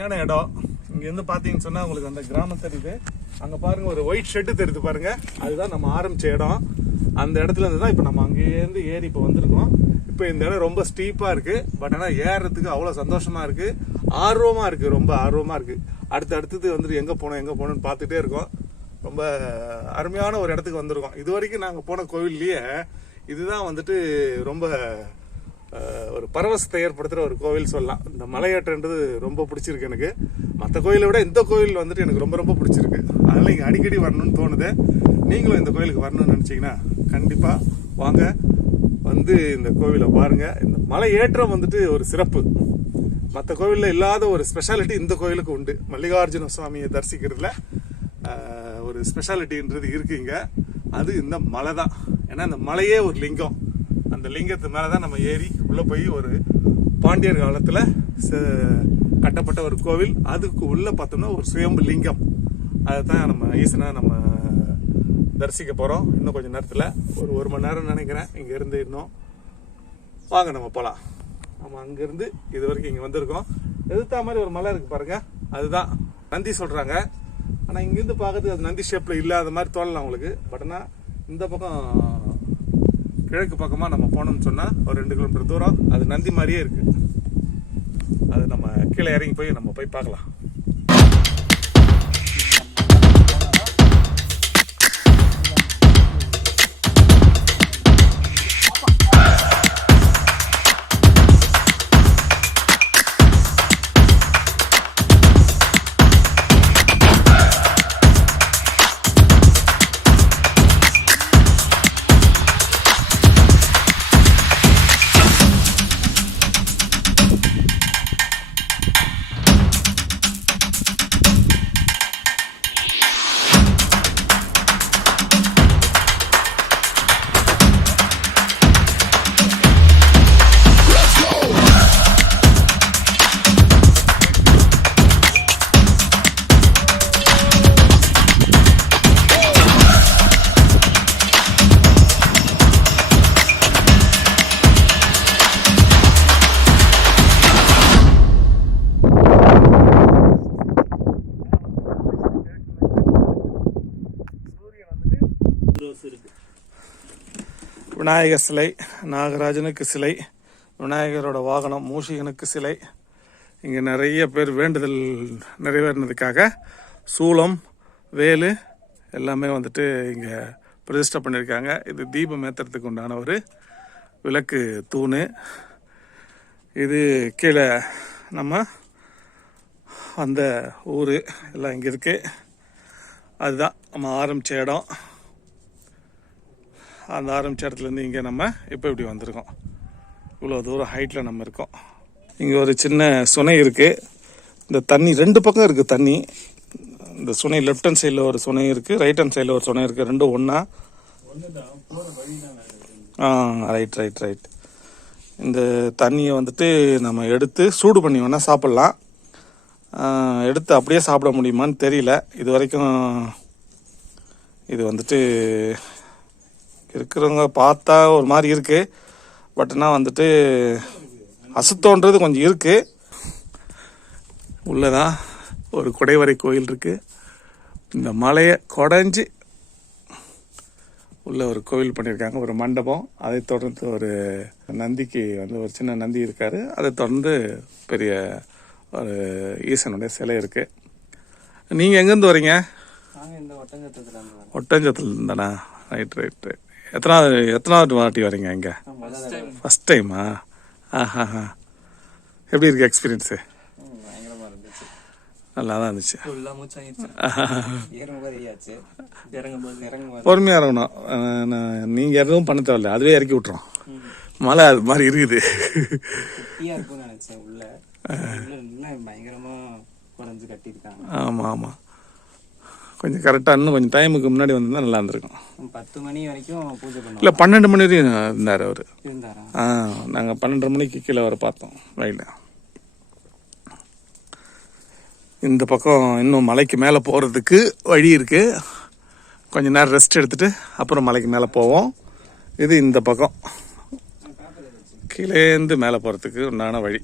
அருமையான இடம். இங்கேருந்து பார்த்தீங்கன்னு சொன்னால் உங்களுக்கு அந்த கிராமம் தெரியுது. அங்கே பாருங்கள் ஒரு ஒயிட் ஷெட்டு தெரியுது பாருங்கள், அதுதான் நம்ம ஆரம்பித்த இடம். அந்த இடத்துல இருந்து தான் இப்போ நம்ம அங்கேருந்து ஏறி இப்போ வந்திருக்கோம். இப்போ இந்த இடம் ரொம்ப ஸ்டீப்பாக இருக்குது. பட் ஆனால் ஏறுறதுக்கு அவ்வளோ சந்தோஷமாக இருக்குது, ஆர்வமாக இருக்குது, ரொம்ப ஆர்வமாக இருக்குது. அடுத்தது வந்துட்டு எங்கே போகணும்னு பார்த்துட்டே இருக்கோம். ரொம்ப அருமையான ஒரு இடத்துக்கு வந்திருக்கோம். இது வரைக்கும் நாங்கள் போன கோவில்லையே இதுதான் வந்துட்டு ரொம்ப ஒரு பரவசத்தை ஏற்படுத்துகிற ஒரு கோவில் சொல்லலாம். இந்த மலையேற்றன்றது ரொம்ப பிடிச்சிருக்கு எனக்கு. மற்ற கோயிலை விட இந்த கோவில் வந்துட்டு எனக்கு ரொம்ப ரொம்ப பிடிச்சிருக்கு. அதனால் இங்கே அடிக்கடி வரணும்னு தோணுது. நீங்களும் இந்த கோயிலுக்கு வரணும்னு நினச்சிங்கன்னா கண்டிப்பாக வாங்க, வந்து இந்த கோவிலை பாருங்கள். இந்த மலை ஏற்றம் வந்துட்டு ஒரு சிறப்பு. மற்ற கோவிலில் இல்லாத ஒரு ஸ்பெஷாலிட்டி இந்த கோயிலுக்கு உண்டு. மல்லிகார்ஜுன சுவாமியை தரிசிக்கிறதுல ஒரு ஸ்பெஷாலிட்டின்றது இருக்குங்க. அது இந்த மலை தான். ஏன்னா இந்த மலையே ஒரு லிங்கம். அந்த லிங்கத்து மேலே தான் நம்ம ஏறி உள்ளே போய் ஒரு பாண்டியர் காலத்தில் கட்டப்பட்ட ஒரு கோவில். அதுக்கு உள்ளே பார்த்தோம்னா ஒரு சுயம்பு லிங்கம். அதை தான் நம்ம ஈசனை நம்ம தரிசிக்க போகிறோம். இன்னும் கொஞ்சம் நேரத்தில் ஒரு மணி நேரம் நினைக்கிறேன் இங்கேருந்து. இன்னும் வாங்க நம்ம போகலாம். நம்ம அங்கேருந்து இது வரைக்கும் இங்கே வந்திருக்கோம். எதிர்த்தா மாதிரி ஒரு மலை இருக்குது பாருங்கள், அதுதான் நந்தி சொல்கிறாங்க. ஆனால் இங்கேருந்து பார்க்கறதுக்கு அது நந்தி ஷேப்பில் இல்லாத மாதிரி தோணலாம் உங்களுக்கு. பட் ஆனால் இந்த பக்கம் கிழக்கு பக்கமாக நம்ம போனோம்னு சொன்னால் ஒரு 2 கிலோமீட்டர் தூரம் அது நந்தி மாதிரியே இருக்குது. அது நம்ம கீழே இறங்கி போய் நம்ம போய் பார்க்கலாம். விநாயகர் சிலை, நாகராஜனுக்கு சிலை, விநாயகரோட வாகனம், மூஷிகனுக்கு சிலை. இங்கே நிறைய பேர் வேண்டுதல் நிறைவேறினதுக்காக சூளம், வேலு எல்லாமே வந்துட்டு இங்கே பிரதிஷ்டை பண்ணியிருக்காங்க. இது தீபம் ஏற்றுறதுக்கு உண்டான ஒரு விளக்கு தூண். இது கீழே நம்ம அந்த ஊர் எல்லாம் இங்கே இருக்குது. அதுதான் நம்ம ஆரம்பித்த இடம். அந்த ஆரம்பித்த இடத்துலேருந்து இங்கே நம்ம இப்போ இப்படி வந்திருக்கோம். இவ்வளோ தூரம் ஹைட்டில் நம்ம இருக்கோம். இங்கே ஒரு சின்ன சுனை இருக்குது. இந்த தண்ணி 2 பக்கம் இருக்குது தண்ணி. இந்த சுனை லெஃப்ட் ஹேண்ட் சைடில் ஒரு சுனை இருக்குது, ரைட் ஹேண்ட் சைடில் ஒரு சுனை இருக்குது. ரெண்டும் ஒன்றா? ரைட். இந்த தண்ணியை வந்துட்டு நம்ம எடுத்து சூடு பண்ணி வேணால் சாப்பிட்லாம். எடுத்து அப்படியே சாப்பிட முடியுமான்னு தெரியல. இது வரைக்கும் இது வந்துட்டு இருக்கிறவங்க பார்த்தா ஒரு மாதிரி இருக்குது. பட் ஆனால் வந்துட்டு அசுத்தோன்றது கொஞ்சம் இருக்குது. உள்ளதான் ஒரு குடைவரை கோயில் இருக்குது. இந்த மலையை குடைஞ்சி உள்ள ஒரு கோவில் பண்ணியிருக்காங்க, ஒரு மண்டபம். அதை தொடர்ந்து ஒரு நந்திக்கு வந்து ஒரு சின்ன நந்தி இருக்கார். அதை தொடர்ந்து பெரிய ஒரு ஈசனுடைய சிலை இருக்குது. நீங்கள் எங்கேருந்து வரீங்க? ஒட்டஞ்சத்தில் இருந்தானா? ரைட். எத்தனாவது வாட்டி வரீங்க இங்கே? ஃபர்ஸ்ட் டைமா? எப்படி இருக்கு எக்ஸ்பீரியன்ஸு? நல்லா தான் இருந்துச்சு. பொறுமையாக இறங்கணும். நீங்கள் எதுவும் பண்ண தேவையில்ல, அதுவே இறக்கி விட்டுரும். மழை அது மாதிரி இருக்குது. ஆமாம், கொஞ்சம் கரெக்டாக இன்னும் கொஞ்சம் டைமுக்கு முன்னாடி வந்திருந்தா நல்லா இருந்திருக்கும். 10 மணி வரைக்கும் பூஜை பண்ணுவோம். இல்லை 12 மணி வரையும் இருந்தார் அவர். நாங்கள் 12:30 மணிக்கு கீழே வர பார்த்தோம் வழியில். இந்த பக்கம் இன்னும் மலைக்கு மேலே போகிறதுக்கு வழி இருக்குது. கொஞ்சம் நேரம் ரெஸ்ட் எடுத்துகிட்டு அப்புறம் மலைக்கு மேலே போவோம். இது இந்த பக்கம் கீழேந்து மேலே போகிறதுக்கு உண்டான வழி.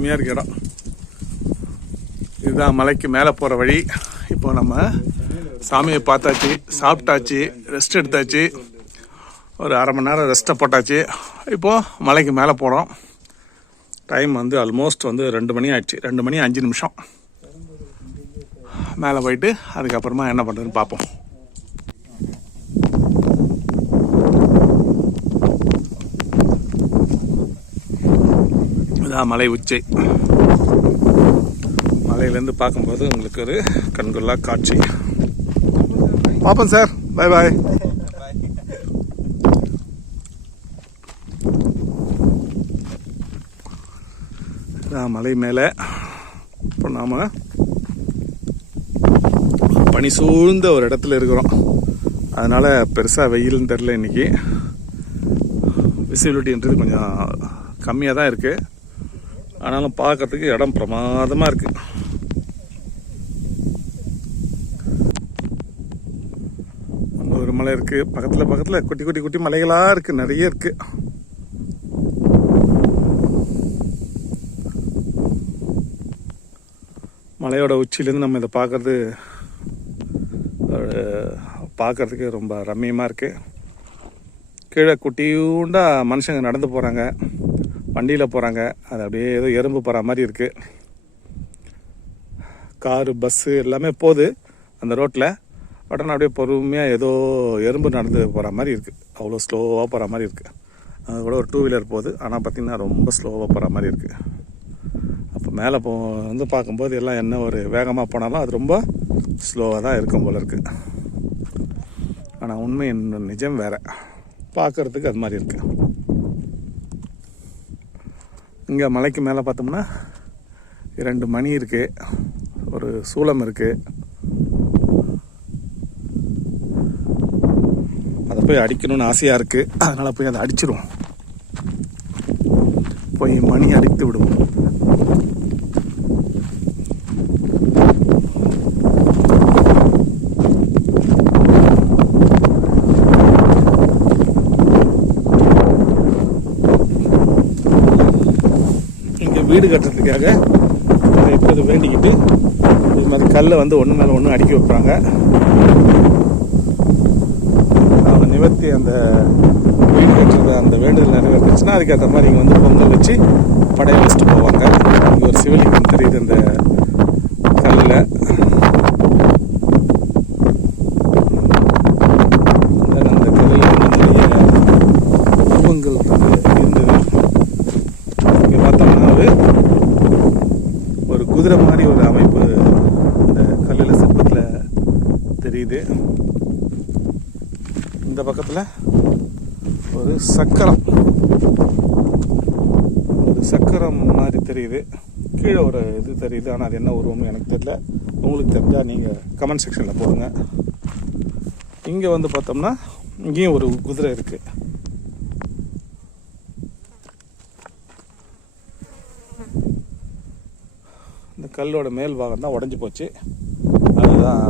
அருமையாக இருக்கு இடம். இதுதான் மலைக்கு மேலே போகிற வழி. இப்போ நம்ம சாமியை பார்த்தாச்சு, சாப்பிட்டாச்சு, ரெஸ்ட் எடுத்தாச்சு. ஒரு அரை மணி நேரம் ரெஸ்ட்டை போட்டாச்சு. இப்போது மலைக்கு மேலே போகிறோம். டைம் வந்து ஆல்மோஸ்ட் வந்து 2 மணி ஆயிடுச்சு. 2 மணி 5 நிமிஷம். மேலே போயிட்டு அதுக்கப்புறமா என்ன பண்ணுறதுன்னு பார்ப்போம். இதான் மலை உச்சி. மலையிலேருந்து பார்க்கும்போது உங்களுக்கு ஒரு கண்கொள்ளா காட்சி. பார்ப்போம் சார். பாய் பாய். இதான் மலை மேலே. இப்போ நாம் பனி சூழ்ந்த ஒரு இடத்துல இருக்கிறோம். அதனால் பெருசாக வெயில்னு தெரில. இன்றைக்கி விசிபிலிட்டின்றது கொஞ்சம் கம்மியாக தான் இருக்குது. ஆனாலும் பார்க்கறதுக்கு இடம் பிரமாதமாக இருக்குது. அங்கே ஒரு மலை இருக்குது. பக்கத்தில் குட்டி குட்டி குட்டி மலைகளாக இருக்குது. நிறைய இருக்குது. மலையோட உச்சியிலேருந்து நம்ம இதை பார்க்கறதுக்கு ரொம்ப ரம்மியமாக இருக்குது. கீழே குட்டியூண்டா மனுஷங்க நடந்து போகிறாங்க, வண்டியில் போகிறாங்க. அது அப்படியே ஏதோ எறும்பு போகிற மாதிரி இருக்குது. காரு, பஸ்ஸு எல்லாமே போகுது அந்த ரோட்டில். உடனே அப்படியே பொறுமையாக ஏதோ எறும்பு நடந்து போகிற மாதிரி இருக்குது. அவ்வளோ ஸ்லோவாக போகிற மாதிரி இருக்குது. அது கூட ஒரு 2 வீலர் போகுது. ஆனால் பார்த்திங்கன்னா ரொம்ப ஸ்லோவாக போகிற மாதிரி இருக்குது. அப்போ மேலே வந்து பார்க்கும்போது எல்லாம் என்ன ஒரு வேகமாக போனாலும் அது ரொம்ப ஸ்லோவாக தான் இருக்கும் போல இருக்குது. ஆனால் உண்மை நிஜம் வேறு. பார்க்குறதுக்கு அது மாதிரி இருக்குது. இங்கே மலைக்கு மேலே பார்த்தோம்னா 2 மணி இருக்குது. ஒரு சூளம் இருக்குது. அதை போய் அடிக்கணும்னு ஆசையாக இருக்குது. அதனால் போய் அதை அடிச்சிடுவோம். போய் மணி அடித்து விடுவோம். வீடு கட்டுறதுக்காக எப்போது வேண்டிக்கிட்டு இது மாதிரி கல்லை வந்து ஒன்று மேலே ஒன்று அடுக்கி வைப்பாங்க. அவங்க நிவர்த்தி அந்த வீடு கட்டுறது அந்த வேண்டுதல் நிறைவேற்றுச்சுன்னா அதுக்கேற்ற மாதிரி இங்கே வந்து பொங்கல் வச்சு படையை வச்சுட்டு போவாங்க. இங்கே ஒரு சிவலிங்கம் தெரியுது அந்த கல்லில். அந்த கல்லில் வந்து நிறைய உருவங்கள் இருந்தது. இங்கே பார்த்தோம்னா ஒரு குதிரை மாதிரி ஒரு அமைப்பு இந்த கல்லில் சிற்பத்தில் தெரியுது. இந்த பக்கத்தில் ஒரு சக்கரம் மாதிரி தெரியுது. கீழே ஒரு இது தெரியுது. ஆனால் அது என்ன உருவம்னு எனக்கு தெரியல. உங்களுக்கு தெரிஞ்சால் நீங்கள் கமெண்ட் செக்ஷனில் போடுங்க. இங்கே வந்து பார்த்தோம்னா இங்கேயும் ஒரு குதிரை இருக்குது. இந்த கல்லோட மேல் பாகம் தான் உடஞ்சி போச்சு. அதுதான்